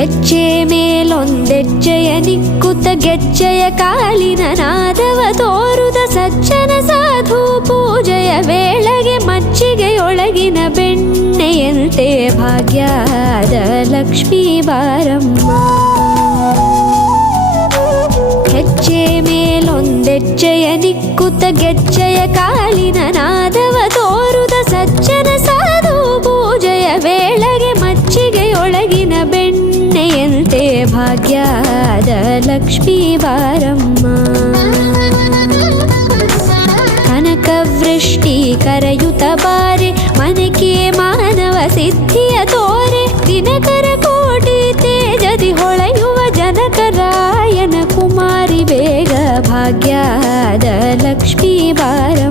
ಹೆಜ್ಜೆ ಮೇಲೊಂದೆಜ್ಜೆಯ ನಿಕ್ಕುತ್ತ ಗೆಜ್ಜೆಯ ಕಾಲಿನ ನಾದವ ತೋರುದ ಸಜ್ಜನ ಸಾಧು ಪೂಜೆಯ ವೇಳೆಗೆ ಮಜ್ಜಿಗೆಯೊಳಗಿನ ಬೆಣ್ಣೆಯಂತೆ ಭಾಗ್ಯದ ಲಕ್ಷ್ಮೀ ಬಾರಮ್ಮ. ಹೆಜ್ಜೆ ಮೇಲೊಂದೆಜ್ಜೆಯ ನಿಕ್ಕುತ್ತ ಗೆಜ್ಜೆಯ ಕಾಲಿನ ನಾದವ ತೋರುದ ಸಜ್ಜನ ಸಾಧು ಪೂಜೆಯ ವೇಳೆಗೆ ಮಜ್ಜಿಗೆಯೊಳಗಿನ ಬೆಣ್ಣೆಯಂತೆ ಭಾಗ್ಯದ ಲಕ್ಷ್ಮೀ ಬಾರಮ್ಮ. ಕನಕವೃಷ್ಟಿ ಕರೆಯುತ್ತ ಬಾರೆ ಮನಕೆ ಮಾನವ ಸಿದ್ಧಿಯ ತೋರೆ ದಿನಕರ ಕೋಟಿ ತೇಜದಿ ಹೊಳೆಯುವ ಜನಕರಾಯನ ಕುಮಾರಿ ಬೇಗ ಭಾಗ್ಯದ ಲಕ್ಷ್ಮೀ ಬಾರಮ್ಮ.